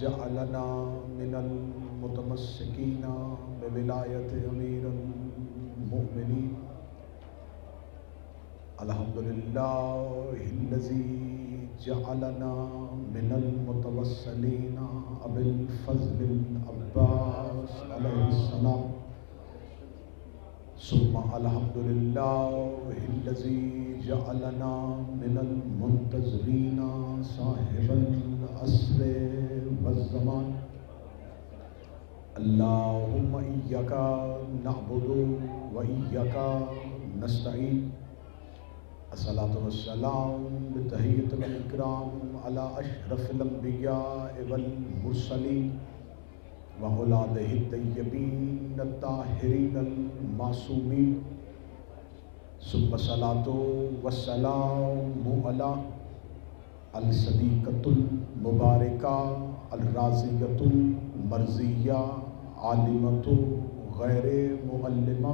जअलना मिनल मुतमस्सिकीना बिविलायत अमीरुल मुमिनीन। अल्हम्दुलिल्लाहिल्लज़ी जअलना मिनल मुतवस्सिलीना अबिल फज़्लिल अब्बास अलैहिस्सलाम। सुम्मा अल्हम्दुलिल्लाहिल्लज़ी जअलना मिनल मुंतज़रीना साहिबल अस्र वज़्ज़मान। अल्लाहुम्मा इय्याका नअबुदु व इय्याका नस्तईन। अस्सलातु वस्सलाम बितहिय्यतिल इकराम अला अशरफिल अंबिया वल मुरसलीन व औलादिहि तय्यबीन अत्ताहिरीन मासूमीन। सुम्मा सलातो वस्सलामु अला अल सदीक़तुल मुबारका अल राज़ियतुल मर्ज़िया आलिमतु गैरे मुअल्लिमा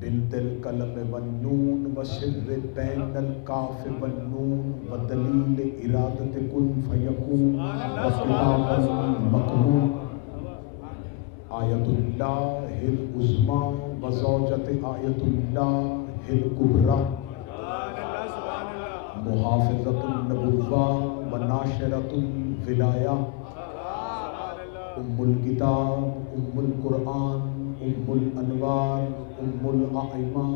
बिन्तिल कलम वन्नून व सिर्र बैनल काफ वन्नून व दलील इरादत कुन फयकून व किताबल मकनून। आयतुल्लाहिल उज़्मा व ज़ौजत आयतुल्लाहिल कुबरा मुहाफ़िज़तुन नबुव्वा व नाशिरतुल विलाया। उम्मुल किताब उम्मुल कुरआन उम्मुल अनवार उम्मुल आइमा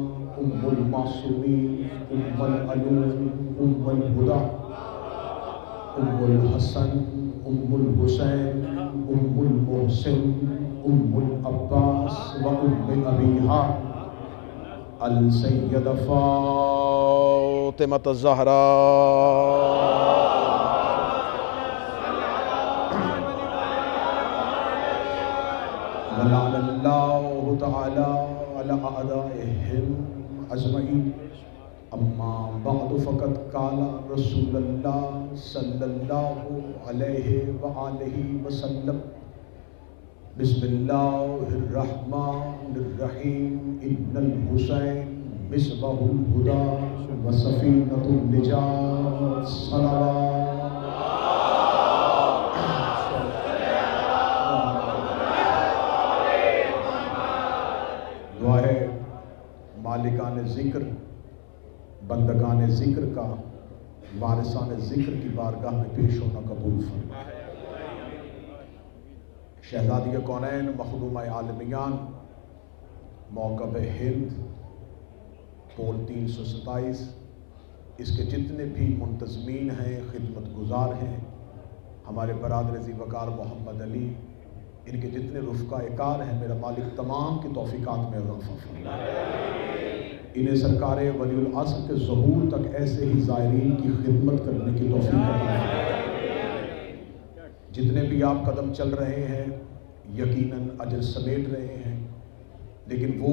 उम्मुल मासूमीन उम्मुल अलूम उम्मुल हुदा उम्मुल हसन उम्मुल हुसैन उम्मुल मोहसिन उम्मुल अब्बास व उम्मे अबीहा अल सय्यदा फ़ातिमा ज़हरा वलअनल्लाहु तआला अला अअदाइहिम अजमईन। अम्मा बअद फ़क़द क़ाला रसूलुल्लाह सल्लल्लाहु अलैहि व आलिहि वसल्लम बिस्मिल्लाहिर रहमानिर रहीम। इन्नल हुसैन मिस्बाहुल हुदा व सफ़ीनतुन निजात। सलावत मालिकान ज़िक्र बंदगान ज़िक्र का वारिसान ज़िक्र की बारगाह में पेश होना कबूल फरमाए। शहज़ादी कौनैन मखदूमा आलमियान मौक़ब हिंद पोल 327 इसके जितने भी मुंतज़मीन हैं खिदमत गुज़ार हैं हमारे बरादर ज़ीवकार मोहम्मद अली इनके जितने रुफ़क़ा-ए-कार हैं मेरा मालिक तमाम की तौफ़ीक़ात में इज़ाफ़ा फरमाए। इन्हें सरकार वलीउल अस्र के ज़हूर तक ऐसे ही ज़ायरीन की खिदमत करने की तौफ़ीक़ अता फरमाए। जितने भी आप कदम चल रहे हैं यकीनन अजर समेट रहे हैं लेकिन वो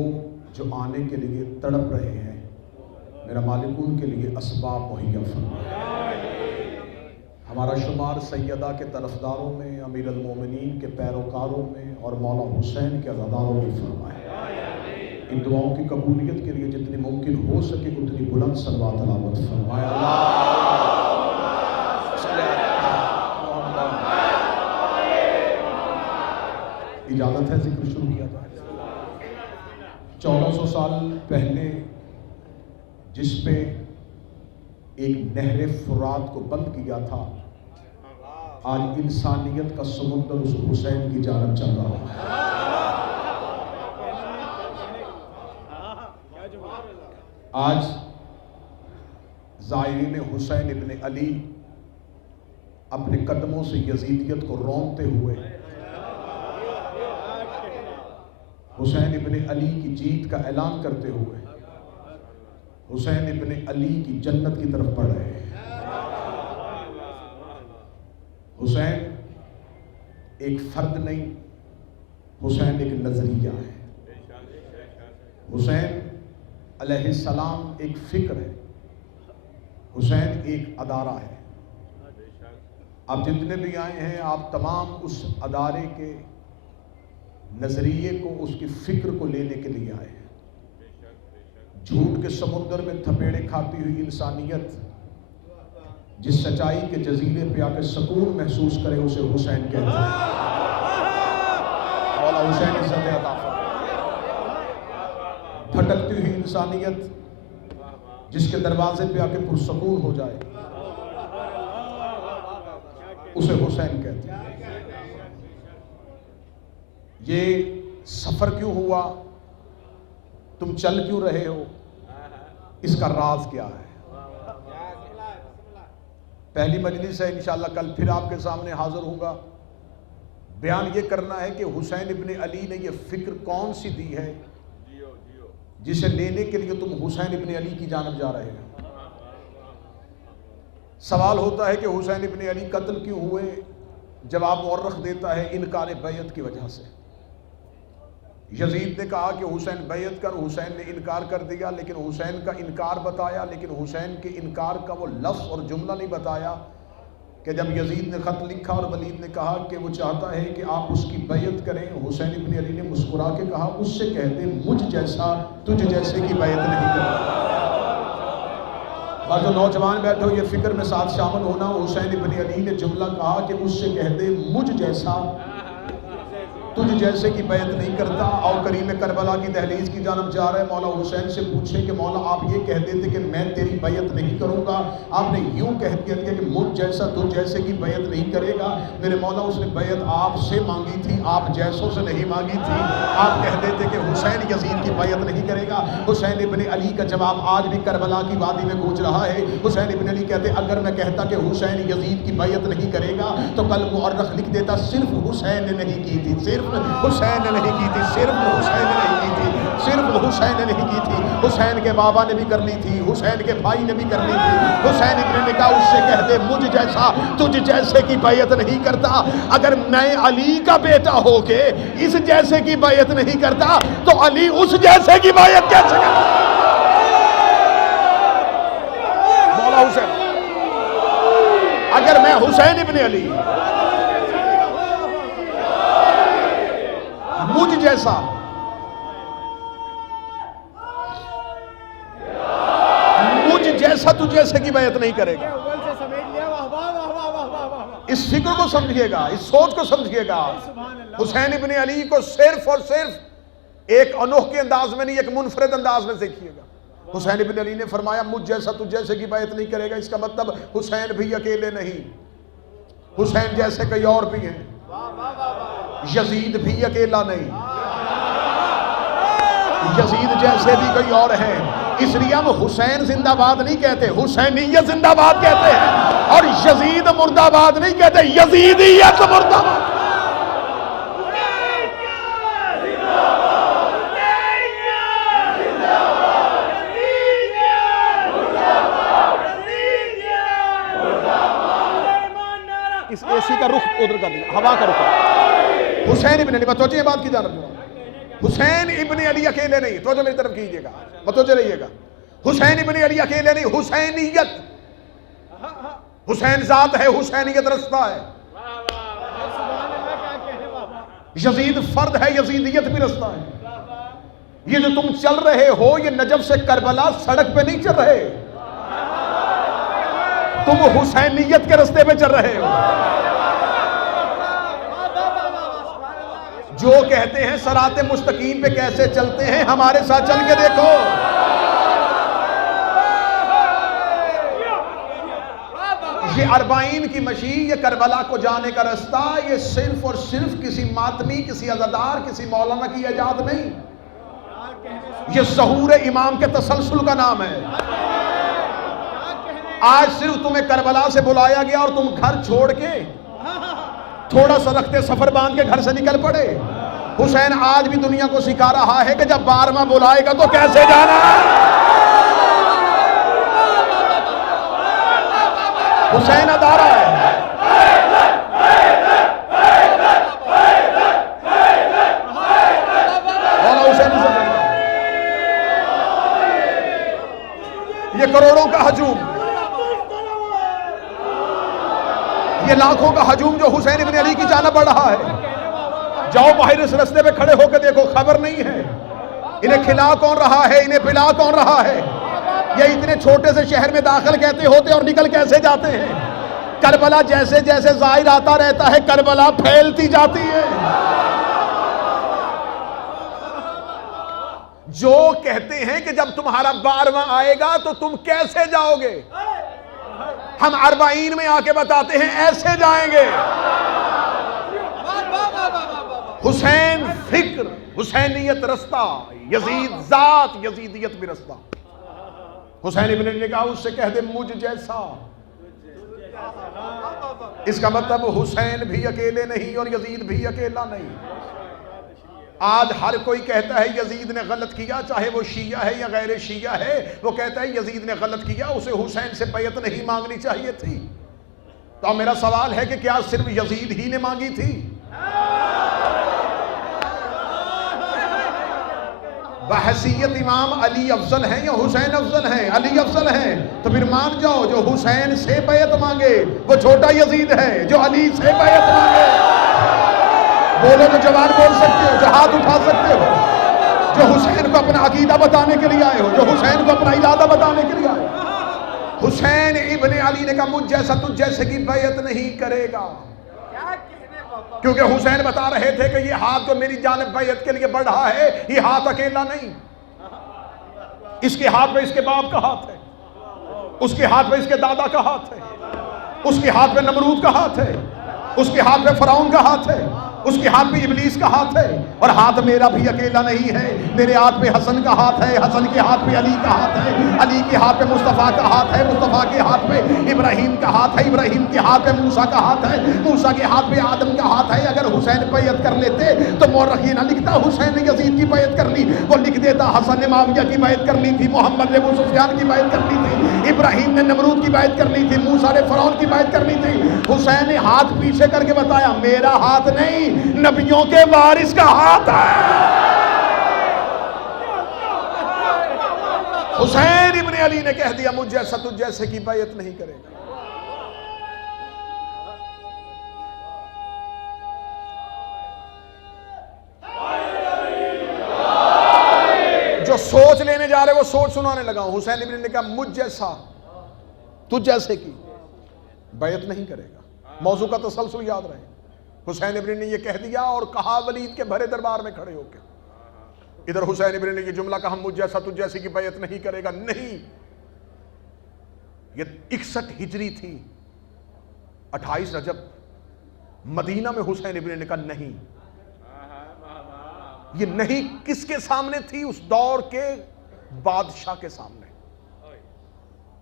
जो आने के लिए तड़प रहे हैं मेरा मालिक उनके लिए असबाब मुहैया फरमाए। हमारा शुमार सैयदा के तरफदारों में अमीर अल मोमिनीन के पैरोकारों में और मौला हुसैन के अज़ादारों में फरमाए। इन दुआओं की कबूलियत के लिए जितनी मुमकिन हो सके उतनी बुलंद सलवात तलावत फरमाए। इजाज़त है जिक्र शुरू किया जाए। 1400 साल पहले जिस पे एक नहर फुरात को बंद किया था आज इंसानियत का समुद्र उस हुसैन की जानब चल रहा है। आज ज़ायरीन हुसैन इब्न अली अपने कदमों से यजीदियत को रौंदते हुए हुसैन इब्न अली की जीत का ऐलान करते हुए हुसैन इब्न अली की जन्नत की तरफ बढ़ रहे हैं। हुसैन एक फर्द नहीं हुसैन एक नजरिया है। हुसैन अलैहिस्सलाम एक फिक्र है। हुसैन एक अदारा है। आप जितने भी आए हैं आप तमाम उस अदारे के नजरिए को उसकी फिक्र को लेने के लिए आए हैं। झूठ के समुद्र में थपेड़े खाती हुई इंसानियत जिस सच्चाई के जजीरे पे आके सुकून महसूस करे उसे हुसैन कहते हैं। मौला हुसैन इज्जत अता फरमाए। भटकती हुई इंसानियत जिसके दरवाजे पे आके पुरसकून हो जाए उसे हुसैन कहते हैं। ये सफर क्यों हुआ, तुम चल क्यों रहे हो, इसका राज क्या है? पहली मजलिस है, इंशाअल्लाह कल फिर आपके सामने हाजिर होगा। बयान ये करना है कि हुसैन इब्ने अली ने ये फिक्र कौन सी दी है जिसे लेने के लिए तुम हुसैन इब्ने अली की जानब जा रहे हो। सवाल होता है कि हुसैन इब्ने अली कत्ल क्यों हुए? जवाब मुअर्रख देता है इनकार बैयत की वजह से। यजीद ने कहा कि हुसैन बैयत कर, हुसैन ने इनकार कर दिया, लेकिन हुसैन का इनकार बताया, लेकिन हुसैन के इनकार का वो लफ्ज़ और जुमला नहीं बताया कि जब यजीद ने ख़त लिखा और वलीद ने कहा कि वो चाहता है कि आप उसकी बैयत करें, हुसैन इब्ने अली ने मुस्कुरा के कहा उससे कहते मुझ जैसा तुझ जैसे की बैयत नहीं करता। और जो नौजवान बैठे हो ये फिक्र में साथ शामिल होना, हुसैन इब्ने अली ने जुमला कहा कि उससे कहते मुझ जैसा तुझ जैसे की बैत नहीं करता। और करीम करबला की दहलीज की जानब जा रहे मौला हुसैन से पूछे कि मौला आप ये कह देते कि मैं तेरी बैत नहीं करूँगा, आपने यूँ कह दिया कि मुझ जैसा तुझ जैसे की बैत नहीं करेगा। मेरे मौला उसने बैत आपसे मांगी थी, आप जैसों से नहीं मांगी थी। आप कह देते कि हुसैन यजीद की बैत नहीं करेगा। हुसैन इब्ने अली का जवाब आज भी करबला की वादी में गूंज रहा है। हुसैन इब्ने अली कहते अगर मैं कहता कि हुसैन यजीद की बैत नहीं करेगा तो कल मुअर्रख लिख देता सिर्फ हुसैन ने नहीं की थी, सिर्फ हुसैन ने नहीं की थी, सिर्फ हुसैन ने नहीं की थी, सिर्फ हुसैन ने नहीं की थी। हुसैन के बाबा ने भी कर ली थी, हुसैन के भाई ने भी कर ली थी। हुसैन इब्ने ने कहा उससे कहते मुझ जैसा तुझ जैसे की बैत नहीं करता। अगर मैं अली का बेटा होके इस जैसे की बैत नहीं करता तो अली उस जैसे की बैत कैसे करता? मौला हुसैन, अगर मैं हुसैन इब्ने अली मुझ जैसा तू जैसे की बैत नहीं करेगा। इस फिक्र को समझिएगा, इस सोच को समझिएगा। हुसैन इब्ने अली को सिर्फ और सिर्फ एक अनोखे अंदाज में नहीं, एक मुनफरद अंदाज में देखिएगा। हुसैन इब्ने अली ने फरमाया मुझ जैसा तू जैसे की बैत नहीं करेगा। इसका मतलब हुसैन भी अकेले नहीं, हुसैन जैसे कई और भी हैं। यजीद भी अकेला नहीं, यजीद जैसे भी कई और हैं। इसलिए हम हुसैन जिंदाबाद नहीं कहते, हुसैनियत जिंदाबाद कहते हैं। और यजीद मुर्दाबाद नहीं कहते, यजीदियत मुर्दाबाद। इस एसी का रुख उधर कर दिया, हवा का रुख। हुसैन इब्ने अली, बतौजे बात की जानब, हुसैन इब्ने अली अकेले नहीं, तो मेरी तरफ कीजिएगा, बतौजे रहिएगा। हुसैन इब्ने अली अकेले नहीं, हुसैनियत, हुसैन जात है, हुसैनियत रास्ता है। यजीद फर्द है, यजीदियत भी रास्ता है। ये जो तुम चल रहे हो ये नजफ से करबला सड़क पे नहीं चल रहे, तुम हुसैनियत के रास्ते पे चल रहे हो। जो कहते हैं सराते मुस्तकीम पे कैसे चलते हैं, हमारे साथ चल के देखो। ये अरबाइन की मशी, ये करबला को जाने का रास्ता, ये सिर्फ और सिर्फ किसी मातमी, किसी अज़ादार, किसी मौलाना की इजाद नहीं, ये ज़हूर इमाम के तसलसल का नाम है। आज सिर्फ तुम्हें करबला से बुलाया गया और तुम घर छोड़ के थोड़ा सा रखते सफर बांध के घर से निकल पड़े। हुसैन आज भी दुनिया को सिखा रहा है कि जब 12वां बुलाएगा तो कैसे जाना है। हुसैन अदारा है। मौला हुसैन ये करोड़ों का हजूम, ये लाखों का हजूम जो हुसैन इब्ने अली की जाना बढ़ रहा है, जाओ बाहर इस रास्ते पे खड़े होकर देखो, खबर नहीं है इन्हें खिला कौन रहा है, इन्हें पिला कौन रहा है। ये इतने छोटे से शहर में दाखिल कहते होते और निकल कैसे जाते हैं। करबला जैसे जैसे जाहिर आता रहता है, करबला फैलती जाती है। जो कहते हैं कि जब तुम्हारा 12वां आएगा तो तुम कैसे जाओगे, हम 40 में आके बताते हैं ऐसे जाएंगे। हुसैन फिक्र, हुसैनियत रस्ता, यजीद जात, यजीदियत भी रस्ता। हुसैन इब्न अली ने कहा उससे कह दे मुझ जैसा। इसका मतलब हुसैन भी अकेले नहीं और यजीद भी अकेला नहीं। आज हर कोई कहता है यजीद ने गलत किया, चाहे वो शिया है या गैर शिया है, वो कहता है यजीद ने गलत किया, उसे हुसैन से बैत नहीं मांगनी चाहिए थी। तो मेरा सवाल है कि क्या सिर्फ यजीद ही ने मांगी थी? बहसीयत इमाम अली अफजल है या हुसैन अफजल है? अली अफजल है। तो फिर मान जाओ जो हुसैन से बैत मांगे वो छोटा यजीद है, जो अली से बैत मांगे। बोलो तो जवान बोल सकते हो, जो हाथ उठा सकते हो, जो हुसैन को अपना अकीदा बताने के लिए आए हो, जो हुसैन को अपना इरादा बताने के लिए आए हो। हुसैन इब्न अली ने कहा मुझ जैसा तुझ जैसे की बैत नहीं करेगा, क्योंकि हुसैन बता रहे थे कि ये हाथ जो मेरी जानिब बैत के लिए बढ़ रहा है, ये हाथ अकेला नहीं, इसके हाथ में इसके बाप का हाथ है, उसके हाथ में इसके दादा का हाथ है, उसके हाथ में नमरूद का हाथ है, उसके हाथ में फराउन का हाथ है, उसके हाथ में इबलीस का हाथ है। और हाथ मेरा भी अकेला नहीं है, मेरे हाथ में हसन का हाथ है, हसन के हाथ में अली का हाथ है, अली के हाथ में मुस्तफ़ा का हाथ है, मुस्तफ़ा के हाथ में इब्राहिम का हाथ है, इब्राहिम के हाथ में मूसा का हाथ है, मूसा के हाथ में आदम का हाथ है। अगर हुसैन बैत कर लेते तो मौरखीन लिखता हुसैन ने यजीद की बैत कर ली, वो लिख देता हसन ने माविया की बैत कर ली थी, मोहम्मद ने अबू सुफियान की बैत कर ली थी, इब्राहिम ने नमरूद की बैत कर ली थी, मूसा ने फरौन की बैत कर ली थी। हुसैन ने हाथ पीछे करके बताया मेरा हाथ नहीं, नबियों के वारिस का हाथ है। हुसैन इब्न अली ने कह दिया मुझ जैसा तुझ जैसे की बैत नहीं करेगा। जो सोच लेने जा रहे वो सोच सुनाने लगा। हुसैन इब्न अली ने कहा मुझ जैसा तुझ जैसे की बैत नहीं करेगा। मौजू का तसलसल याद रहे। हुसैन इब्न ने ये कह दिया और कहा वलीद के भरे दरबार में खड़े होकर। इधर हुसैन इब्न ने ये जुमला कहा मुझ जैसा तुझ जैसी की बैत नहीं करेगा। नहीं, ये 61 हिजरी थी, 28 रजब मदीना में हुसैन इब्न ने कहा नहीं। ये नहीं किसके सामने थी? उस दौर के बादशाह के सामने।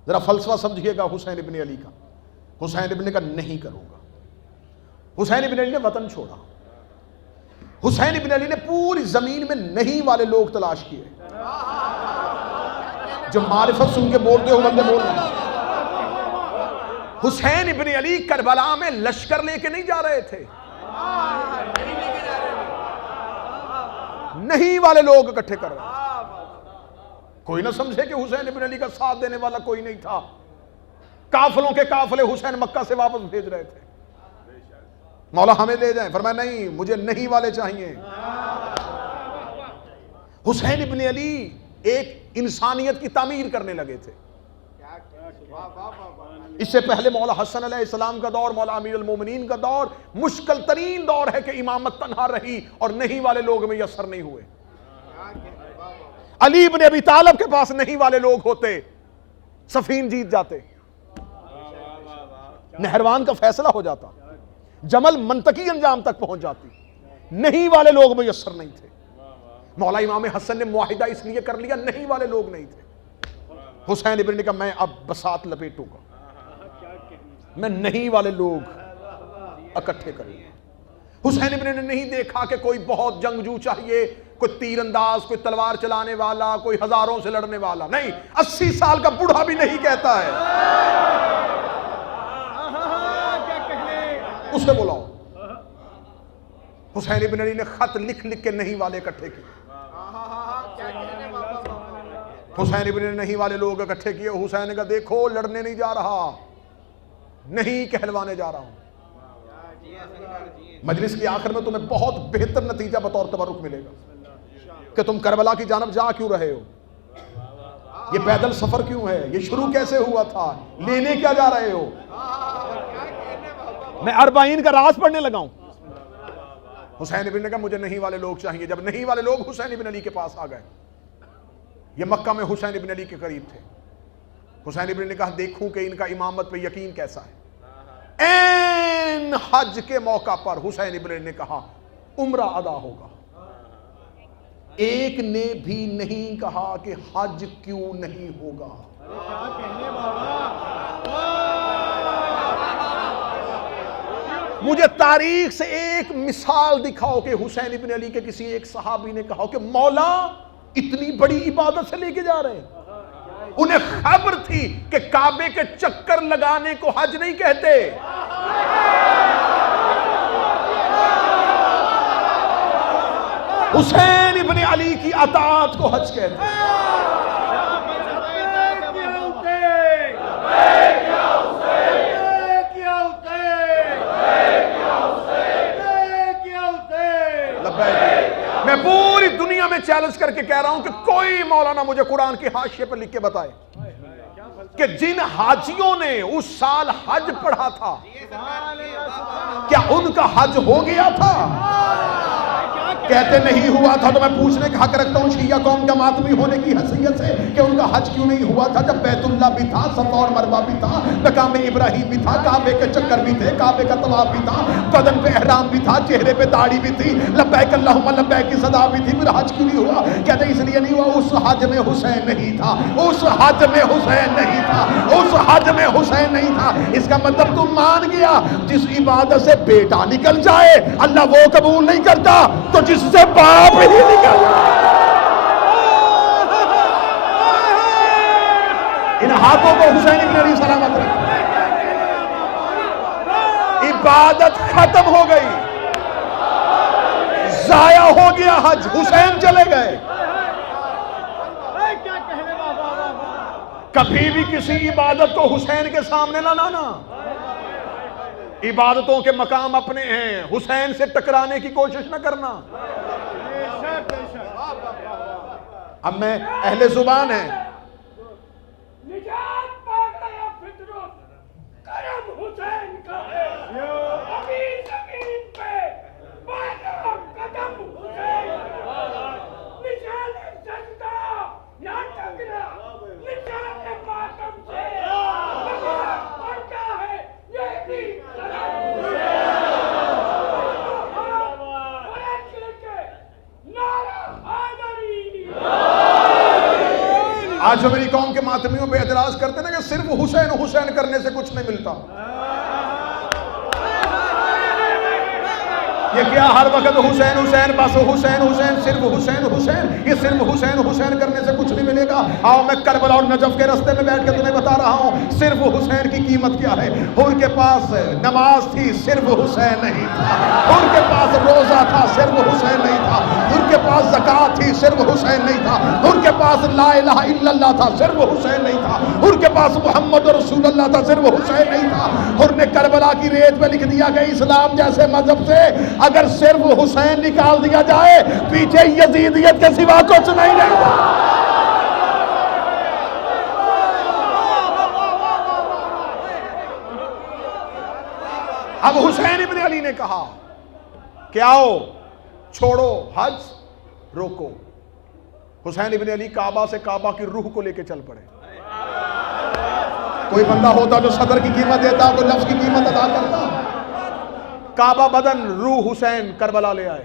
जरा फलसफा समझिएगा हुसैन इब्न अली का। हुसैन इब्न का नहीं करूंगा। हुसैन इब्न अली ने वतन छोड़ा। हुसैन इब्न अली ने पूरी जमीन में नहीं वाले लोग तलाश किए, जो मारिफत सुन के बोलते हो बंदे बोल रहे। हुसैन इब्न अली करबला में लश्कर लेके नहीं जा रहे थे, नहीं वाले लोग इकट्ठे कर रहे थे। कोई ना समझे कि हुसैन इब्न अली का साथ देने वाला कोई नहीं था। काफलों के काफले हुसैन मक्का से वापस भेज रहे थे। मौला हमें ले जाएं, फरमाया नहीं, मुझे नहीं वाले चाहिए। हुसैन इब्न अली एक इंसानियत की तामीर करने लगे थे। इससे पहले मौला हसन अलैहिस्सलाम का दौर, मौला अमीर अल मोमिनीन का दौर मुश्किल तरीन दौर है कि इमामत तन्हा रही और नहीं वाले लोग में यसर नहीं हुए। अली इब्न अबी तालिब के पास नहीं वाले लोग होते, सफीन जीत जाते, नहरवान का फैसला हो जाता, जमल मंतकी अंजाम तक पहुंच जाती। नहीं वाले लोग मुयस्सर नहीं थे। मौला इमाम हसन ने मुआहिदा इसलिए कर लिया, नहीं वाले लोग नहीं थे। हुसैन इब्न ने कहा मैं अब बसात लपेटूंगा, मैं नहीं वाले लोग इकट्ठे करूंगा। हुसैन इब्न ने नहीं देखा कि कोई बहुत जंगजू चाहिए, कोई तीरंदाज, कोई तलवार चलाने वाला, कोई हजारों से लड़ने वाला नहीं। 80 साल का बूढ़ा भी नहीं कहता है उसे बुलाओ। हुसैन इब्न अली ने खत लिख लिख के नहीं वाले इकट्ठे किए। हुसैन इब्न ने नहीं वाले लोग इकट्ठे किए। हुसैन ने कहा देखो लड़ने नहीं जा रहा, नहीं कहलवाने जा रहा हूं। मजलिस के आखिर में तुम्हें बहुत बेहतर नतीजा बतौर तबरुक मिलेगा कि तुम करबला की जानब जा क्यों रहे हो। ये पैदल सफर क्यों है, ये शुरू कैसे हुआ था, लेने क्या जा रहे हो? मैं अरबाइन का राज पढ़ने लगा हूं। हुसैन इब्न ने कहा मुझे नहीं वाले लोग चाहिए। जब नहीं वाले लोग हुसैन इब्न अली के पास आ गए, ये मक्का में हुसैन इब्न अली के करीब थे। हुसैन इब्न ने कहा देखूं कि इनका इमामत पे यकीन कैसा है। एन हज के मौका पर हुसैन इब्न अली ने कहा उम्रा अदा होगा। एक ने भी नहीं कहा कि हज क्यों नहीं होगा। मुझे तारीख से एक मिसाल दिखाओ कि हुसैन इब्न अली के किसी एक सहाबी ने कहा कि मौला इतनी बड़ी इबादत से लेके जा रहे हैं। उन्हें खबर थी कि काबे के चक्कर लगाने को हज नहीं कहते। हुसैन इब्न अली की अताअत को हज कहते हैं। मैं पूरी दुनिया में चैलेंज करके कह रहा हूं कि कोई मौलाना मुझे कुरान के हाशिए पर लिख के बताए कि जिन हाजियों ने उस साल हज पढ़ा था क्या उनका हज हो गया था? कहते नहीं हुआ था। तो मैं पूछने का हक रखता हूं शिया कौम का मातमी होने की हैसियत से कि उनका हज क्यों नहीं हुआ था जब बैतुल्लाह भी था, सफा और मरवा भी था, मकाम इब्राहिम भी था, काबे के चक्कर भी थे, काबे का तवाफ भी था, बदन पे एहराम भी था, चेहरे पे दाढ़ी भी थी, लब्बैक अल्लाहुम्मा लब्बैक की सदा भी थी, फिर हज क्यों नहीं हुआ? कहते इसलिए नहीं हुआ उस हज में हुसैन नहीं था, उस हज में हुसैन नहीं था, उस हज में हुसैन नहीं था। इसका मतलब तुम मान गया जिस इबादत से बेटा निकल जाए अल्लाह वो कबूल नहीं करता, तो जिससे बाप ही निकल इन हाथों को हुसैन इब्न अली सलामत रखे। इबादत खत्म हो गई, जाया हो गया हज, हुसैन चले गए। कभी भी किसी इबादत को हुसैन के सामने ना लाना। इबादतों के मकाम अपने हैं, हुसैन से टकराने की कोशिश न करना। अब मैं अहले जुबान है, आज जो मेरी कौम के मातमियों पे एतराज करते ना कि सिर्फ हुसैन हुसैन करने से कुछ नहीं मिलता। ये क्या हर वक्त हुसैन हुसैन, बस हुसैन हुसैन, सिर्फ हुसैन हुसैन, ये सिर्फ हुसैन हुसैन करने से कुछ नहीं मिलेगा। आओ मैं करबला और नजफ के रास्ते में बैठ के तुम्हें बता रहा हूं सिर्फ हुसैन की कीमत क्या है। उनके पास नमाज थी, सिर्फ हुसैन नहीं था। उनके पास रोजा था, सिर्फ हुसैन नहीं था। उनके पास ज़कात थी, सिर्फ हुसैन नहीं था। उनके पास ला इलाहा इल्लल्लाह था, सिर्फ हुसैन नहीं था। उनके पास मुहम्मद रसूलुल्लाह था, सिर्फ हुसैन नहीं था। उन्होंने करबला की रेत पे लिख दिया कि इस्लाम जैसे मजहब से अगर सिर्फ हुसैन निकाल दिया जाए पीछे यजीदियत के सिवा कुछ नहीं रहता। अब हुसैन इब्न अली ने कहा कि आओ छोड़ो हज, रोको। हुसैन इब्न अली काबा से काबा की रूह को लेकर चल पड़े। कोई बंदा होता जो सदर की कीमत देता, कोई लफ्ज की कीमत अदा करता। काबा बदन, रूह हुसैन करबला ले आए।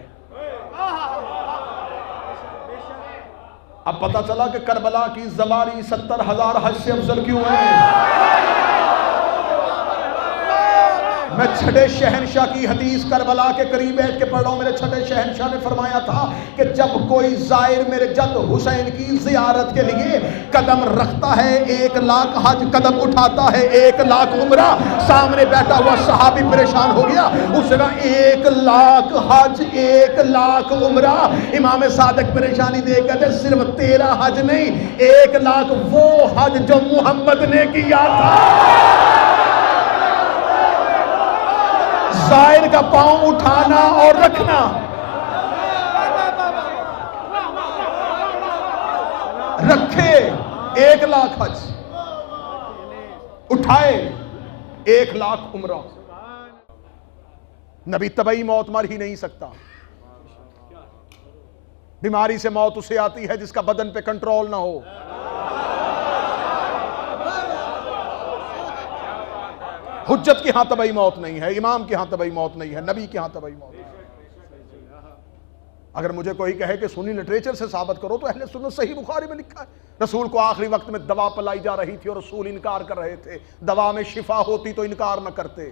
अब पता चला कि करबला की ज़बारी 70,000 हज से अफजल क्यों है। मैं छठे शहनशाह की हदीस करबला के करीब बैठ के पढ़ रहा हूं। मेरे छठे शहनशाह ने फरमाया था कि जब कोई जायर मेरे जद हुसैन की जियारत के लिए कदम रखता है 1 लाख हज, कदम उठाता है 1 लाख उम्रा, सामने बैठा हुआ सहाबी परेशान हो गया। उसने 1 लाख हज 1 लाख उम्रा। इमाम सादिक परेशानी देख कहते सिर्फ 13 हज नहीं, 1 लाख वो हज जो मोहम्मद ने किया था। जायर का पांव उठाना और रखना, रखे 1,00,000 हज, उठाए 1,00,000 उम्रा। नबी तबई मौत मर ही नहीं सकता। बीमारी से मौत उसे आती है जिसका बदन पे कंट्रोल ना हो। हुज्जत के यहां तबई मौत नहीं है, इमाम के यहां तबई मौत नहीं है, नबी के यहां तबई मौत है। अगर मुझे कोई कहे कि सुन्नी लिटरेचर से साबित करो, तो अहले सुन्नत सही बुखारी में लिखा है रसूल को आखिरी वक्त में दवा पिलाई जा रही थी और रसूल इनकार कर रहे थे। दवा में शिफा होती तो इनकार न करते।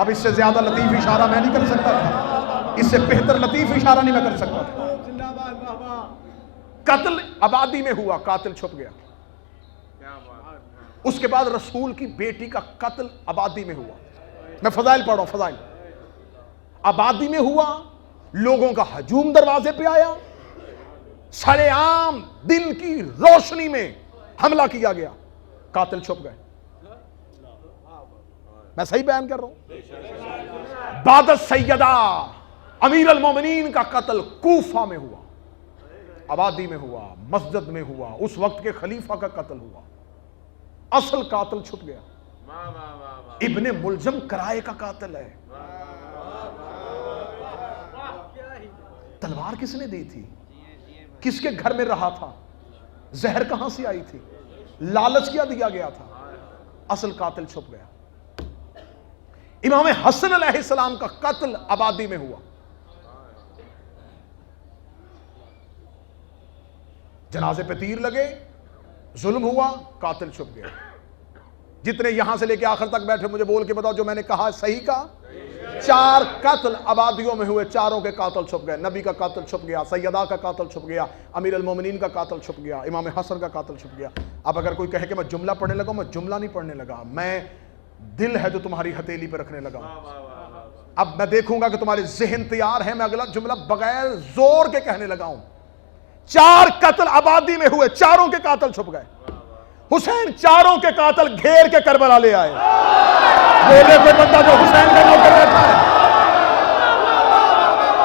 अब इससे ज्यादा लतीफ इशारा मैं नहीं कर सकता था, इससे बेहतर लतीफ इशारा नहीं मैं कर सकता था। कत्ल आबादी में हुआ, कातिल छुप गया। उसके बाद रसूल की बेटी का कत्ल आबादी में हुआ। मैं फजाइल पढ़ रहा हूं, फजाइल। आबादी में हुआ, लोगों का हजूम दरवाजे पे आया, सरेआम दिन की रोशनी में हमला किया गया, कातिल छुप गए। मैं सही बयान कर रहा हूं। बादत सैयदा अमीर अल मोमिनीन का कत्ल कूफा में हुआ, आबादी में हुआ, मस्जिद में हुआ, उस वक्त के खलीफा का कत्ल हुआ। असल कातिल छुप गया। इब्ने मुलजम किराए का कातिल है। तलवार किसने दी थी? किसके घर में रहा था? जहर कहां से आई थी? लालच क्या दिया गया था? असल कातिल छुप गया। इमाम हसन अलैहिस्सलाम का कत्ल आबादी में हुआ। जनाजे पे तीर लगे, जुल्म हुआ, कातिल छुप गया। जितने यहां से लेके आखिर तक बैठे मुझे बोल के बताओ जो मैंने कहा सही का। 4 कत्ल आबादियों में हुए, चारों के कातिल छुप गए। नबी का कातिल छुप गया, सैयदा का कातिल छुप गया, अमीर अल मोमिनीन का कातिल छुप गया, इमाम हसन का कातिल छुप गया। अब अगर कोई कहे कि मैं जुमला पढ़ने लगा, मैं जुमला नहीं पढ़ने लगा, मैं दिल है जो तुम्हारी हथेली पर रखने लगा। अब मैं देखूंगा कि तुम्हारे जहन तैयार है, मैं अगला जुमला बगैर जोर के कहने लगा हूं। 4 कत्ल आबादी में हुए, चारों के कातिल छुप गए। हुसैन चारों के कातिल घेर के करबला ले आए। बोले कोई बंदा जो हुसैन का नौकर रहता है,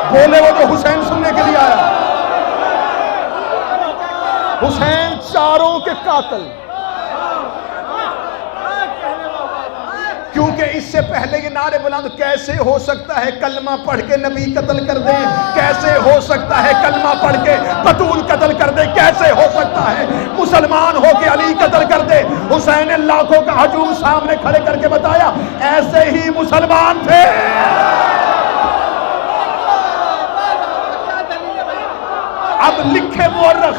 बोले वो जो हुसैन सुनने के लिए आया। हुसैन चारों के कातिल। क्योंकि इससे पहले ये नारे बुलंद, कैसे हो सकता है कलमा पढ़ के नबी कत्ल कर दे, कैसे हो सकता है कलमा पढ़ के बतूल कत्ल कर दे, कैसे हो सकता है मुसलमान हो के अली कत्ल कर दे। हुसैन ने लाखों का हजूम सामने खड़े करके बताया, ऐसे ही मुसलमान थे। अब लिखे मुअर्रिख,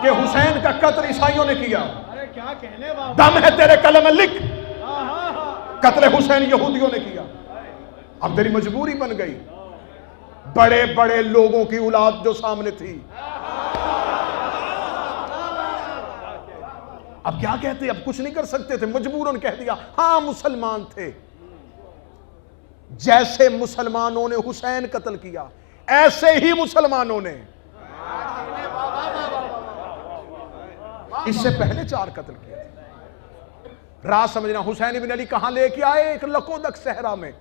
कि हुसैन का कत्ल ईसाइयों ने किया। अरे क्या कहने बाबा, दम है तेरे कलम में लिख, कत्ल हुसैन यहूदियों ने किया। अब तेरी मजबूरी बन गई। बड़े बड़े लोगों की औलाद जो सामने थी, अब क्या कहते? अब कुछ नहीं कर सकते थे, मजबूरन कह दिया हां मुसलमान थे। जैसे मुसलमानों ने हुसैन कत्ल किया, ऐसे ही मुसलमानों ने इससे पहले 4 कत्ल किए थे। राज समझना, हुसैन इब्न अली कहां लेके आए? एक लकोदक सहरा में।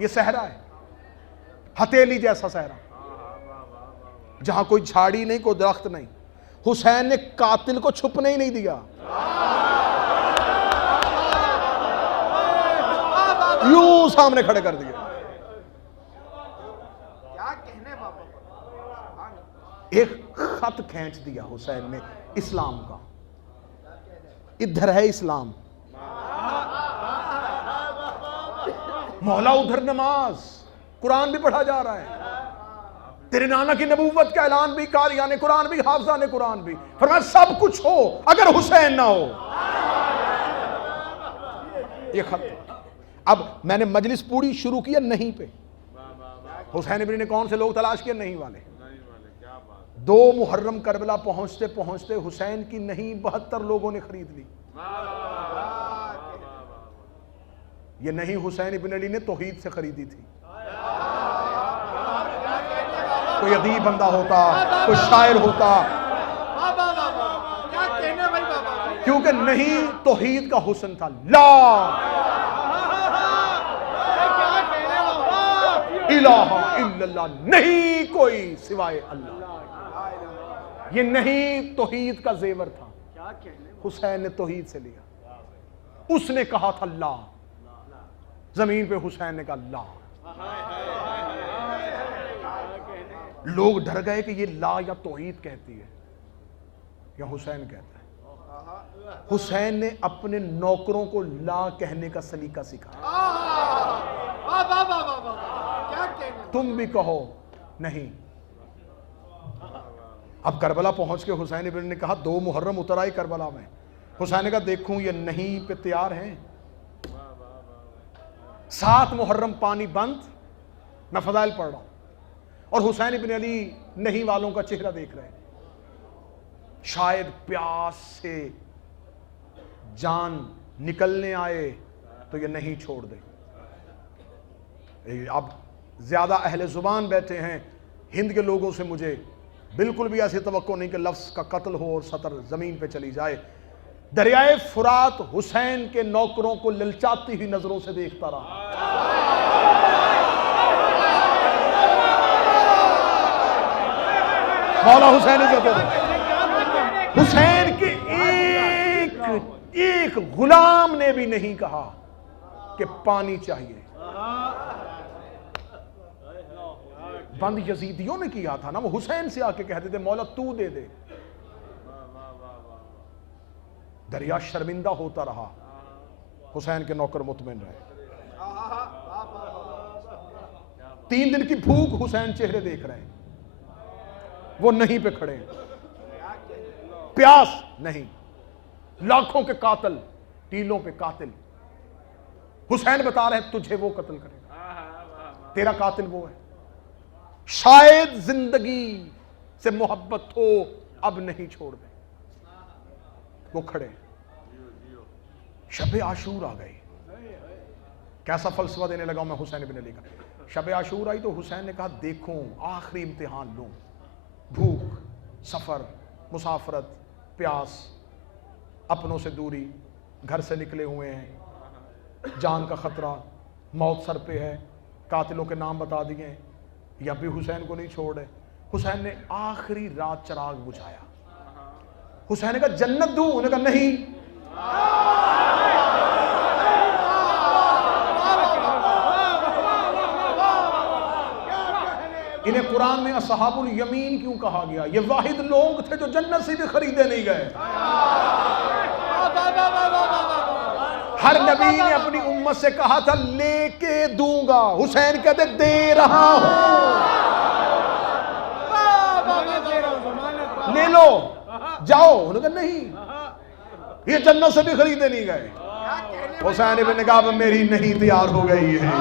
ये सहरा है, हथेली जैसा सहरा, जहां कोई झाड़ी नहीं, कोई दरख्त नहीं। हुसैन ने कातिल को छुपने ही नहीं दिया। यूं सामने खड़े कर दिया। क्या कहने बाबा? एक खत खींच दिया हुसैन ने इस्लाम का, इधर है इस्लाम, मौला उधर नमाज, कुरान भी पढ़ा जा रहा है, तेरे नाना की नबूवत का ऐलान भी, कारियाने कुरान भी, हाफिजाने कुरान भी। फरमाया सब कुछ हो अगर हुसैन ना हो। ये खत। अब मैंने मजलिस पूरी शुरू किया नहीं पे। हुसैन इब्न ने कौन से लोग तलाश किए? नहीं वाले। 2 मुहर्रम करबला पहुंचते पहुंचते हुसैन की नहीं 72 लोगों ने खरीद ली। ये नहीं हुसैन इब्न अली ने तौहीद से खरीदी थी। कोई अदीब बंदा होता, कोई शायर होता, क्योंकि नहीं तौहीद का हुस्न था। ला इलाहा इल्लल्लाह, नहीं कोई सिवाय अल्लाह। ये नहीं तौहीद का जेवर था। हुसैन ने तौहीद से लिया। उसने कहा था ला, जमीन पे हुसैन ने कहा ला। लोग डर गए कि ये ला या तौहीद कहती है या हुसैन कहता है। हुसैन ने अपने नौकरों को ला कहने का सलीका सिखाया। तुम भी कहो नहीं। अब करबला पहुंच के हुसैन इब्न ने कहा 2 मुहर्रम उतर आई करबला में। हुसैन ने कहा देखूं ये नहीं पे तैयार हैं। 7 मुहर्रम पानी बंद, मैं फजाइल पढ़ रहा हूं और हुसैन इब्न अली नहीं वालों का चेहरा देख रहे हैं। शायद प्यास से जान निकलने आए तो ये नहीं छोड़ दे। अब ज्यादा अहले जुबान बैठे हैं हिंद के लोगों से, मुझे बिल्कुल भी ऐसी तवक्को नहीं कि लफ्ज का कत्ल हो और सतर जमीन पे चली जाए। दरियाए फुरात हुसैन के नौकरों को ललचाती हुई नजरों से देखता रहा। मौला हुसैन हुसैन के एक गुलाम ने भी नहीं कहा कि पानी चाहिए। बंद यजीदियों ने किया था ना, वो हुसैन से आके कहते थे मौला तू दे दे। दरिया शर्मिंदा होता रहा, हुसैन के नौकर मुतमिन रहे। 3 दिन की भूख हुसैन चेहरे देख रहे हैं, वो नहीं पे खड़े हैं। प्यास नहीं, लाखों के कातिल, टीलों पे कातिल। हुसैन बता रहे हैं तुझे वो कत्ल करेगा, तेरा कातिल वो है। शायद जिंदगी से मोहब्बत हो, अब नहीं छोड़ दे। वो खड़े। शब आशूर आ गई। कैसा फलसफा देने लगा मैं हुसैन इब्न अली का। शब आशूर आई तो हुसैन ने कहा देखो आखिरी इम्तिहान लूं। भूख, सफर, मुसाफरत, प्यास, अपनों से दूरी, घर से निकले हुए हैं, जान का खतरा, मौत सर पे है, कातिलों के नाम बता दिए, या भी हुसैन को नहीं छोड़े। हुसैन ने आखिरी रात चिराग बुझाया। हुसैन ने कहा जन्नत दूं, उन्होंने कहा नहीं। इन्हें कुरान में असहाबुल यमीन क्यों कहा गया? ये वाहिद लोग थे जो जन्नत से भी खरीदे नहीं गए। हर नबी ने अपनी उम्मत से कहा था लेके दूंगा, हुसैन कहते दे रहा हूं, ले लो जाओ। उन्होंने कहा नहीं, ये जन्नत से भी खरीदे नहीं गए। हुसैन इब्न ने कहा अब मेरी नहीं तैयार हो गई है,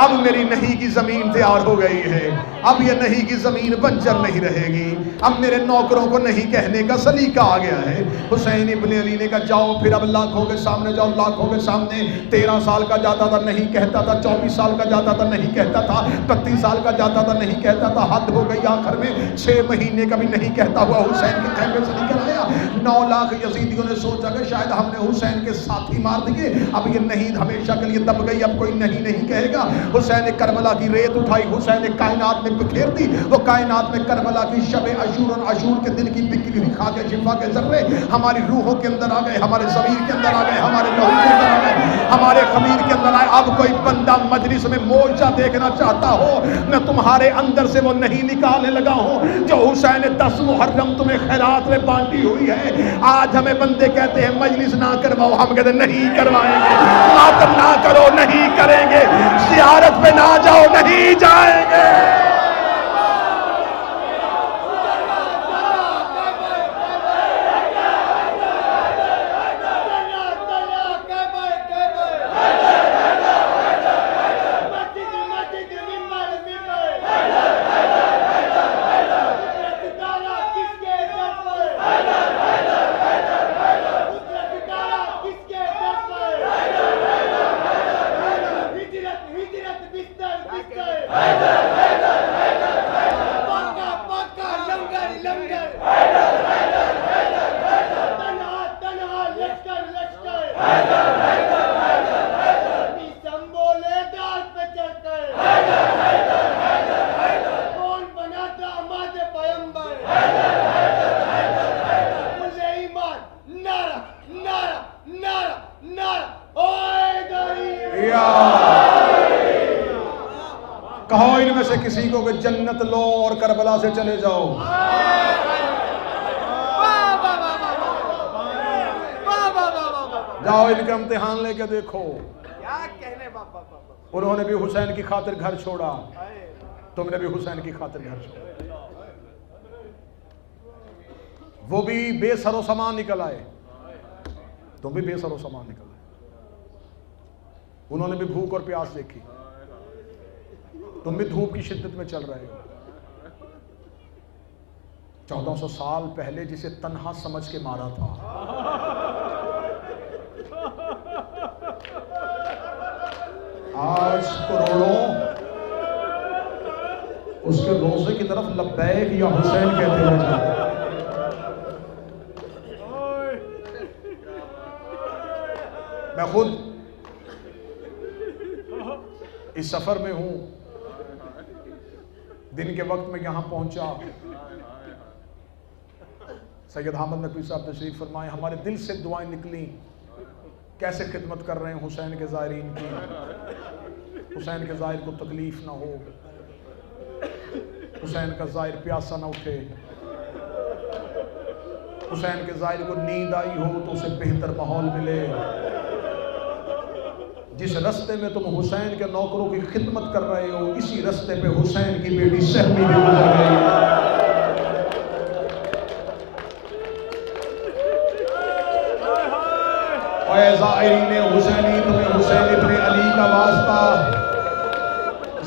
अब मेरी नहीं की जमीन तैयार हो गई है, अब ये नहीं की जमीन बंजर नहीं रहेगी, अब मेरे नौकरों को नहीं कहने का सलीका आ गया है। हुसैन इब्न अली ने कहा जाओ फिर अब लाखों के सामने जाओ, लाखों के सामने। 13 साल का जाता था नहीं कहता था, 24 साल का जाता था नहीं कहता था, 32 साल का जाता था नहीं कहता था, हद हो गई। आखिर में 6 महीने का भी नहीं कहता हुआ हुसैन के खैमे से निकल आया। 9 लाख यजीदियों ने सोचा कि शायद हमने हुसैन के साथी मार दिए, अब ये नहीं हमेशा के लिए दब गई, अब कोई नहीं नहीं कहेगा। हुसैन ने करबला की रेत उठाई, हुसैन ने कायनात में बिखेर दी। वो कायनात में करबला की शब अशूर और अशूर के दिन की बिक्री खा के शिफा के जर्रे हमारी रूहों के अंदर आ गए, हमारे ज़मीर के अंदर आ गए, हमारे लहू के अंदर आ गए, हमारे खमीर के अंदर आए। अब कोई बंदा मजलिस में मोर्चा देखना चाहता हो, मैं तुम्हारे अंदर से वो नहीं निकालने लगा हूं जो हुसैन ने 10 मुहर्रम तुम्हें खैरात में बांटी हुई है। आज हमें बंदे कहते हैं मजलिस ना करवाओ, हम कहते नहीं करवाएंगे। मातम ना करो, नहीं करेंगे। ज़ियारत पे ना जाओ, नहीं जाएंगे। या कहो इनमें से किसी को कि जन्नत लो और करबला से चले जाओ। जाओ इनका इम्तिहान लेके देखो। उन्होंने भी हुसैन की खातिर घर छोड़ा, तुमने भी हुसैन की खातिर घर छोड़ा। वो भी बेसरो सामान निकल आए, तुम भी बेसरो सामान निकल आए। उन्होंने भी भूख और प्यास देखी, तुम भी धूप की शिद्दत में चल रहे हो। 1400 साल पहले जिसे तन्हा समझ के मारा था, आज करोड़ों उसके रोजे की तरफ लब्बैक या हुसैन कहते हुए जा रहे हैं। मैं खुद इस सफर में हूं, दिन के वक्त में यहां पहुंचा। सैयद अहमद नकवी साहब तशरीफ फरमाए, हमारे दिल से दुआएं निकली, कैसे खिदमत कर रहे हैं हुसैन के ज़ायरीन की, हुसैन के ज़ायर को तकलीफ ना हो, हुसैन का ज़ायर प्यासा ना उठे, हुसैन के ज़ायर को नींद आई हो तो उसे बेहतर माहौल मिले। जिस रास्ते में तुम हुसैन के नौकरों की खिदमत कर रहे हो, इसी रास्ते पे हुसैन की बेटी सहमी भी गुजर गई। हुसैनी, तुम्हें हुसैन इब्ने अली का वास्ता।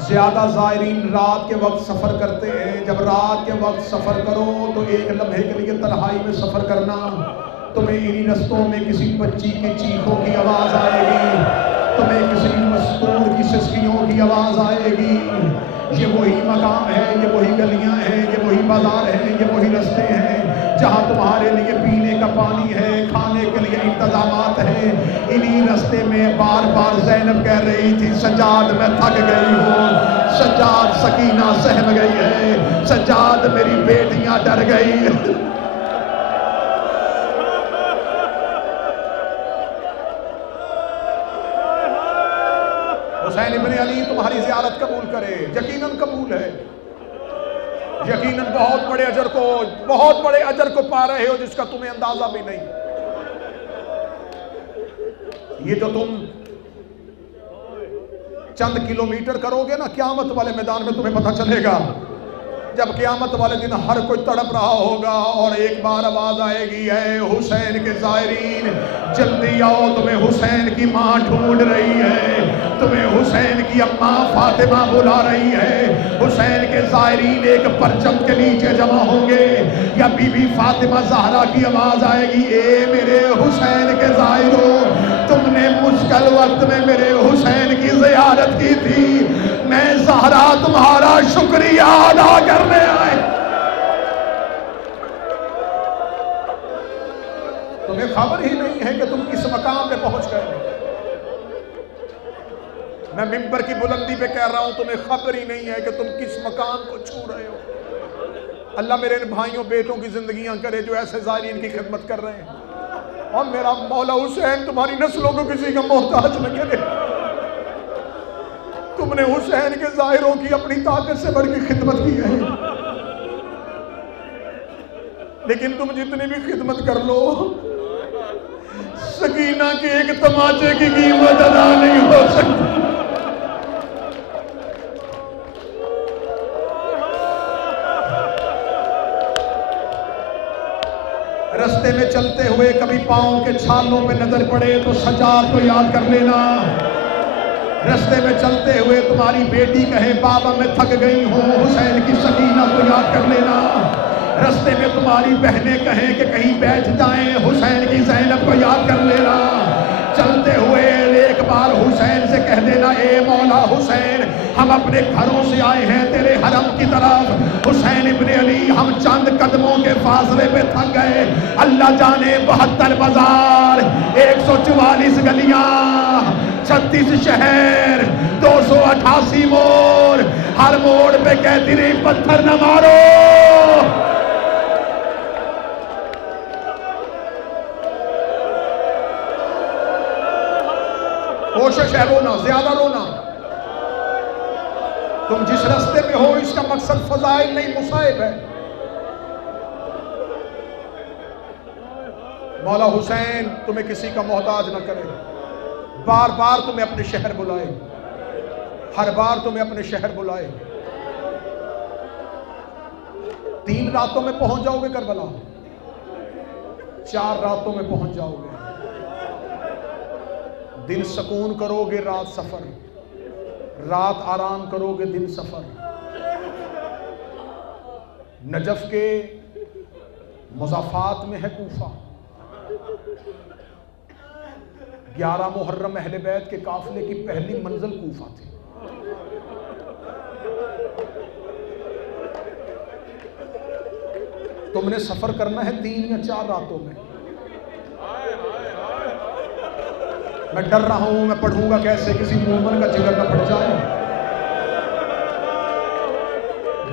ज्यादा ज़ायरीन रात के वक्त सफर करते हैं। जब रात के वक्त सफर करो तो एक लम्हे के लिए तन्हाई में सफर करना, तुम्हें इन्हीं रस्तों में किसी बच्ची की चीखों की आवाज आएगी, तुम्हें किसी मस्तूर की सिसकियों की आवाज आएगी। ये वही मकाम है, ये वही गलियां हैं, ये वही बाजार हैं, ये वही रास्ते हैं जहां तुम्हारे लिए पीने का पानी है, खाने के लिए इंतजामात है। इन्हीं रास्ते में बार बार ज़ैनब कह रही थी, सज्जाद मैं थक गई हूँ, सज्जाद सकीना सहम गई है, सज्जाद मेरी बेटियां डर गई। हुसैन इब्ने अली तुम्हारी ज़ियारत कबूल करे, यकीनन कबूल है, यकीनन बहुत बड़े अजर को पा रहे हो जिसका तुम्हें अंदाजा भी नहीं। ये जो तुम चंद किलोमीटर करोगे ना, क़यामत वाले मैदान में तुम्हें पता चलेगा। जब क़यामत वाले दिन हर कोई तड़प रहा होगा और एक बार आवाज आएगी, है हुसैन के ज़ायरीन जल्दी आओ, तुम्हें हुसैन की माँ ढूंढ रही है, तुम्हें हुसैन की अम्मा फातिमा बुला रही है। हुसैन के ज़ायरीन एक परचम के नीचे जमा होंगे, या बीबी फातिमा ज़हरा की आवाज आएगी, ए मेरे हुसैन के ज़ायरों, तुमने मुश्किल वक्त में मेरे हुसैन की ज़ियारत की थी, मैं ज़हरा तुम्हारा शुक्रिया अदा करने आए। तुम्हें खबर ही नहीं है कि तुम किस मकाम पे पहुंच गए। मैं मिंबर की बुलंदी पे कह रहा हूं, तुम्हें खबर ही नहीं है कि तुम किस मकाम को छू रहे हो। अल्लाह मेरे इन भाइयों बेटों की जिंदगियां करे जो ऐसे ज़ायरीन की खिदमत कर रहे हैं, और मेरा मौला हुसैन तुम्हारी नस्लों को किसी का मोहताज न करे। तुमने हुसैन के ज़ायरों की अपनी ताकत से बढ़ के खिदमत की है, लेकिन तुम जितनी भी खिदमत कर लो, सकीना के एक तमाचे की कीमत अदा नहीं हो सकती। रास्ते में चलते हुए कभी पांव के छालों पे नजर पड़े तो सज्जाद को याद कर लेना। रास्ते में चलते हुए तुम्हारी बेटी कहे बाबा मैं थक गई हूँ, हुसैन की सकीना को याद कर लेना। रास्ते में तुम्हारी बहनें कहें कि कहीं बैठ जाएं, हुसैन की ज़ैनब को याद कर लेना। चलते हुए एक बार हुसैन से कह देना, ए मौला हुसैन, हम अपने घरों से आए हैं तेरे हरम की तरफ, हुसैन इब्ने अली हम चंद कदमों के फासले पे थक गए। अल्लाह जाने 72 बाजार, 144 गलियां, 36 शहर, 288 मोड़, हर मोड़ पे कहती रही पत्थर न मारो। कोशिश है रोना, ज्यादा रोना। तुम जिस रास्ते में हो इसका मकसद फजाइल नहीं, मुसाइब है। मौला हुसैन तुम्हें किसी का मोहताज न करे, बार बार तुम्हें अपने शहर बुलाए, हर बार तुम्हें अपने शहर बुलाए। 3 रातों में पहुंच जाओगे करबला, 4 रातों में पहुंच जाओगे। दिन सुकून करोगे, रात सफर, रात आराम करोगे, दिन सफर। नजफ के मुज़ाफात में है कूफा, 11 मुहर्रम अहले बैत के काफिले की पहली मंजिल कूफा थी। तुमने सफर करना है 3 या 4 रातों में। मैं डर रहा हूं, मैं पढ़ूंगा कैसे, किसी मोमन का जिगर न फट जाए।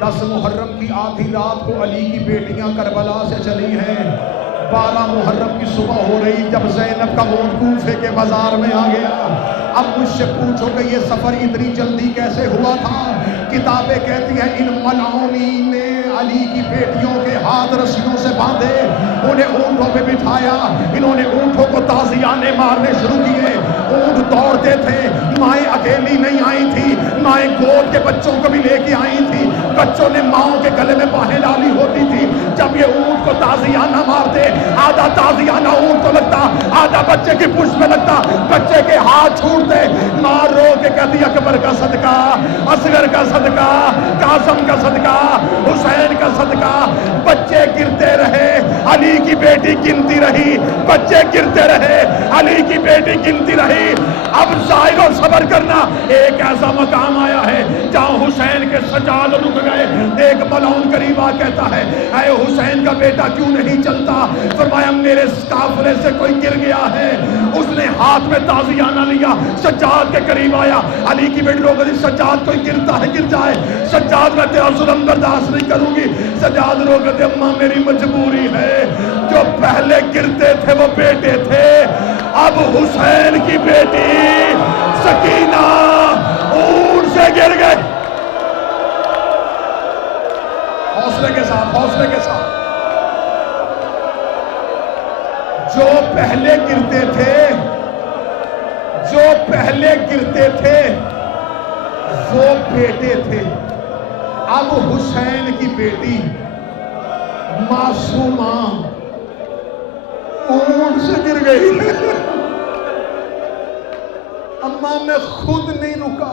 10 मुहर्रम की आधी रात को अली की बेटियां करबला से चली हैं। 12 मुहर्रम की सुबह हो रही जब ज़ैनब का ऊँट कूफे के बाजार में आ गया। अब मुझसे पूछो कि ये सफर इतनी जल्दी कैसे हुआ था। किताबें कहती हैं इन मलाउनीन ने अली की बेटियों के हाथ रस्सियों से बांधे, उन्हें ऊँटों पे बिठाया। इन्होंने ऊँटों को ताज़ियाने मारने शुरू किए। ऊँट दौड़ते थे, माएँ अकेली नहीं आई थी, माएँ गोद के बच्चों को भी लेके आई थी। बच्चों ने माओ के गले में बाहें डाली होती थी। जब ये ऊँट को ताज़ियाना मारते, आधा ताज़ियाना ऊँट को लगता, आधा बच्चे की पुष्ट में लगता। बच्चे के हाथ छूटते, माँ रो के कहती अकबर का सदका, असगर का सदका, कासम का सदका, हुसैन का सदका। बच्चे गिरते रहे, अली की बेटी गिनती रही। बच्चे गिरते रहे, अली की बेटी गिनती रही। अब जाहिर और सबर करना। एक ऐसा मकाम आया है जहां हुसैन के सजाद रुक गए। एक मलौन करीबा कहता है ऐ हुसैन का बेटा क्यों नहीं चलता। फरमाया मेरे काफिले से कोई गिर गया है। उसने हाथ में ताज़ियाना लिया, सज्जाद के करीब आया। अली की बेटी रोक दी, सज्जाद कोई गिरता है गिर जाए। सज्जाद मैं तेरा जुल्म बर्दाश्त नहीं करूंगी। सज्जाद रोक दे, अम्मा मेरी मजबूरी है। जो पहले गिरते थे वो बेटे थे, अब हुसैन की बेटी सकीना ऊंट से गिर गए। हौसले के साथ, हौसले के साथ। जो पहले गिरते थे, जो पहले गिरते थे वो बेटे थे। अब हुसैन की बेटी मासूमा ऊंट से गिर गई। अम्मा मैं खुद नहीं रुका।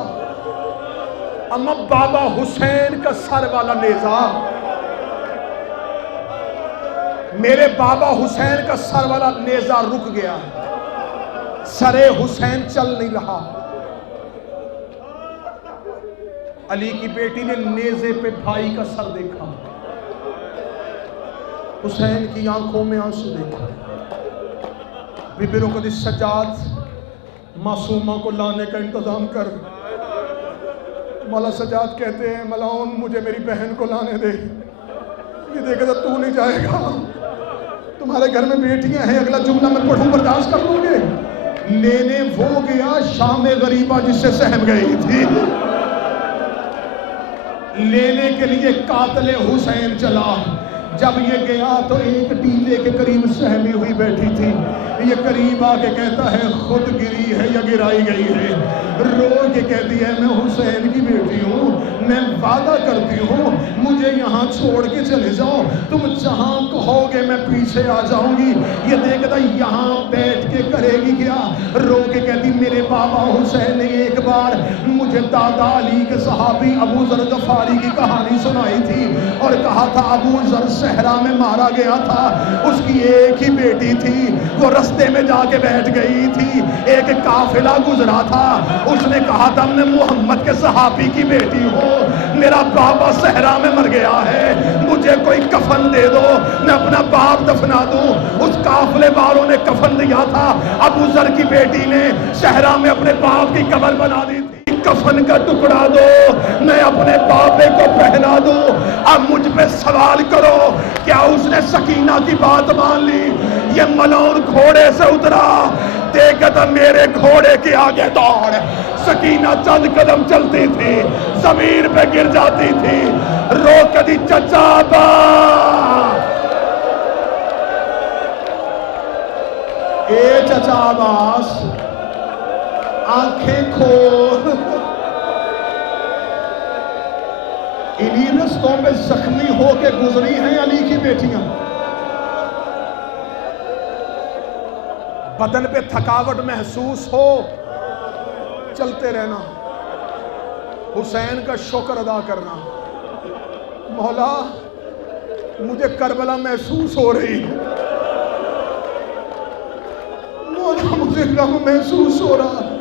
अम्मा बाबा हुसैन का सर वाला नेजा, मेरे बाबा हुसैन का सर वाला नेजा रुक गया। सरे हुसैन चल नहीं रहा। अली की बेटी ने नेजे पे भाई का सर देखा, हुसैन की आंखों में आंसू देखा। बीबी रुकदी सज्जाद मासूमा को लाने का इंतजाम कर। मौला सज्जाद कहते हैं मलाउन मुझे मेरी बहन को लाने दे। ये देखा तो तू नहीं जाएगा, तुम्हारे घर में बेटियां हैं। अगला जुमला मैं पढ़ूं बर्दाश्त कर लोगे। लेने वो गया शाम गरीबा जिससे सहम गई थी। लेने के लिए कातले हुसैन चला। जब ये गया तो एक टीले के करीब सहमी हुई बैठी थी। ये करीब आके कहता है खुद गिरी है या गिराई गई है। रो के कहती है मैं हुसैन की बेटी हूँ, मैं वादा करती हूँ मुझे यहाँ छोड़ के चले जाओ, तुम जहाँ कहोगे मैं पीछे आ जाऊंगी। ये देखता यहाँ बैठ के करेगी क्या। रो के कहती मेरे बाबा हुसैन ने एक बार मुझे दादा अली के सहाबी अबू जर गफारी की कहानी सुनाई थी और कहा था अबू जर सहरा में मारा गया था, उसकी एक ही बेटी थी, वो रास्ते में जाके बैठ गई थी। एक काफिला गुजरा था, उसने कहा था मैं मोहम्मद के सहाबी की बेटी हूँ, मेरा बाबा सहरा में मर गया है, मुझे कोई कफन दे दो मैं अपना बाप दफना दूं। उस काफिले वालों ने कफन दिया था, अबू जर की बेटी ने सहरा में अपने बाप की कब्र बना दी थी। कफन का टुकड़ा दो, मैं अपने बाबे को पहना दूं। अब मुझ पे सवाल करो, क्या उसने सकीना की बात मान ली? ये मलौन घोड़े से उतरा, देखा था मेरे घोड़े के आगे दौड़। सकीना चंद कदम चलती थी, जमीन पे गिर जाती थी, रो कदी चचा बा। ए चचा अब्बास, आंखें खोल। इन्हीं रस्तों में जख्मी होके गुजरी हैं अली की बेटियां। बदन पे थकावट महसूस हो, चलते रहना, हुसैन का शुक्र अदा करना। मौला मुझे करबला महसूस हो रही है, मौला मुझे गम महसूस हो रहा है।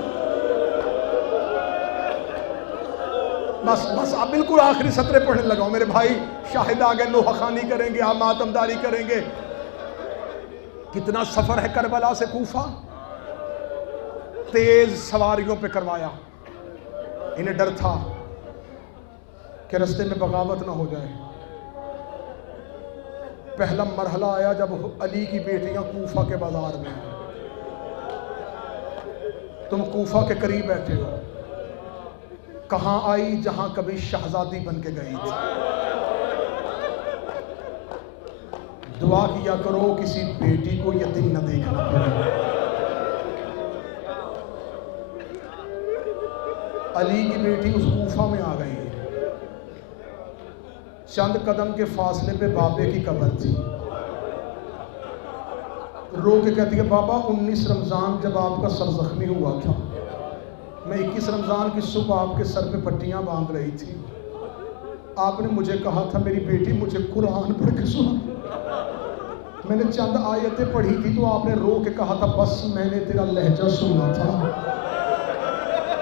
बस बस अब बिल्कुल आखिरी सतरे पढ़ने लगा हूं मेरे भाई। शाहिद आगे नोहखानी करेंगे, आप मातमदारी करेंगे। कितना सफर है करबला से कूफा, तेज सवारियों पे करवाया। इन्हें डर था कि रास्ते में बगावत ना हो जाए। पहला मरहला आया जब अली की बेटियां कूफा के बाजार में, तुम कूफा के करीब बैठे हो, कहां आई जहां कभी शहजादी बन के गई थी। दुआ किया करो किसी बेटी को यतीम न देखना पड़े। अली की बेटी उस कूफा में आ गई। चंद कदम के फासले पे बाबे की कब्र थी। रो के कहती है, बाबा 19 रमज़ान जब आपका सर जख्मी हुआ था, मैं 21 रमज़ान की सुबह आपके सर पे पट्टियां बांध रही थी। आपने मुझे कहा था मेरी बेटी मुझे कुरान पढ़ के सुना। मैंने चंद आयतें पढ़ी थी तो आपने रो के कहा था बस मैंने तेरा लहजा सुना था।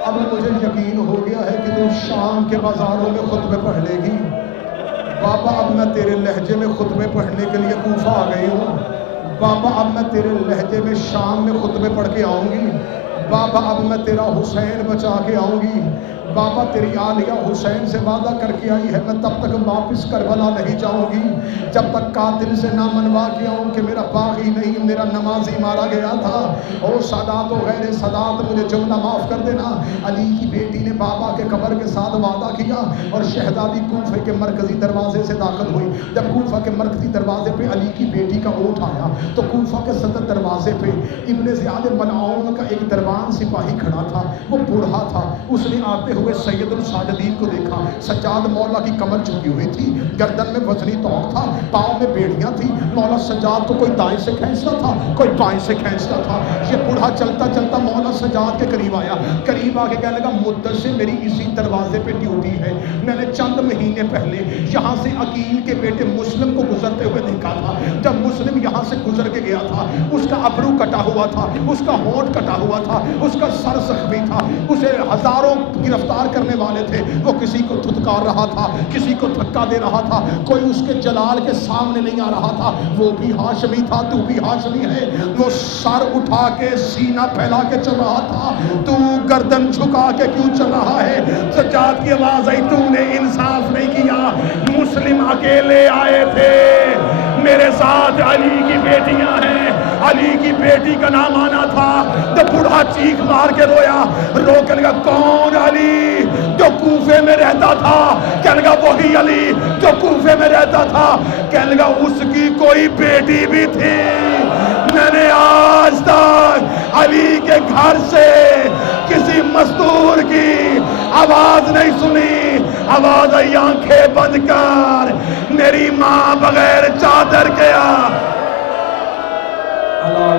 अब मुझे यकीन हो गया है कि तू शाम के बाजारों में खुतबे पढ़ लेगी। बाबा अब मैं तेरे लहजे में खुतबे पढ़ने के लिए कूफा आ गई हूँ। बाबा अब मैं तेरे लहजे में शाम में खुतबे पढ़ के आऊँगी। बाबा अब मैं तेरा हुसैन बचा के आऊँगी। बाबा तेरी आलिया हुसैन से वादा करके आई है, मैं तब तक वापस करबला नहीं जाऊंगी जब तक कातिल से ना मनवा के आऊँ कि मेरा बागी नहीं मेरा नमाजी मारा गया था। ओ सादात और गैर सादात मुझे जुमला माफ़ कर देना। अली की बेटी ने बाबा के कब्र के साथ वादा किया और शहजादी कूफे के मरकजी दरवाजे से दाखिल हुई। जब कूफा के मरकजी दरवाजे पे अली की बेटी का ऊँट आया तो कूफा के सदर दरवाजे पे इब्ने ज़ियाद मलऊन का एक दरबान सिपाही खड़ा था। वो बूढ़ा था। उसने आते हुए सैयदुल साजिदीन को देखा। सज्जाद मौला की कमर झुकी हुई थी, गर्दन में वजनी तौक था, पाँव में बेड़ियां थी। मौला सज्जाद को कोई दाएं से खींचता था, कोई बाएं से खींचता था। ये बूढ़ा चलता चलता मौला सज्जाद के करीब आया। करीब आके कहने लगा, मुद्दत से मेरी इसी दरवाजे पे ड्यूटी है। मैंने चंद महीने पहले यहाँ से अकील के बेटे मुस्लिम को गुजरते हुए देखा था। जब मुस्लिम यहाँ से गुजर के गया था, उसका अबरू कटा हुआ था, उसका होंठ कटा हुआ था, उसका सर जख्मी था। उसे हजारों गिरफ्तार करने वाले थे। वो किसी को धुतकार रहा था, किसी को धक्का दे रहा था, कोई उसके जलाल के सामने नहीं आ रहा था। वो भी हाशमी था, तू भी हाशमी है। वो सर उठा के सीना फैला के चल रहा था, तू गर्दन झुका के क्यों चल रहा है? सज्जाद की आवाज आई, तूने इंसाफ नहीं किया। मुस्लिम अकेले आए थे, मेरे साथ अली की बेटियां हैं। अली की बेटी का नाम आना था। तो बूढ़ा चीख मार के रोया, रो के लगा, कौन अली जो कूफे में रहता था? कहने लगा वही अली जो कूफे में रहता था। कहने लगा उसकी कोई बेटी भी थी। मैंने आज तक अली के घर से किसी मजदूर की आवाज नहीं सुनी। आवाज आई, आंखें बंद कर, मेरी माँ बगैर चादर के आ। अल्लाह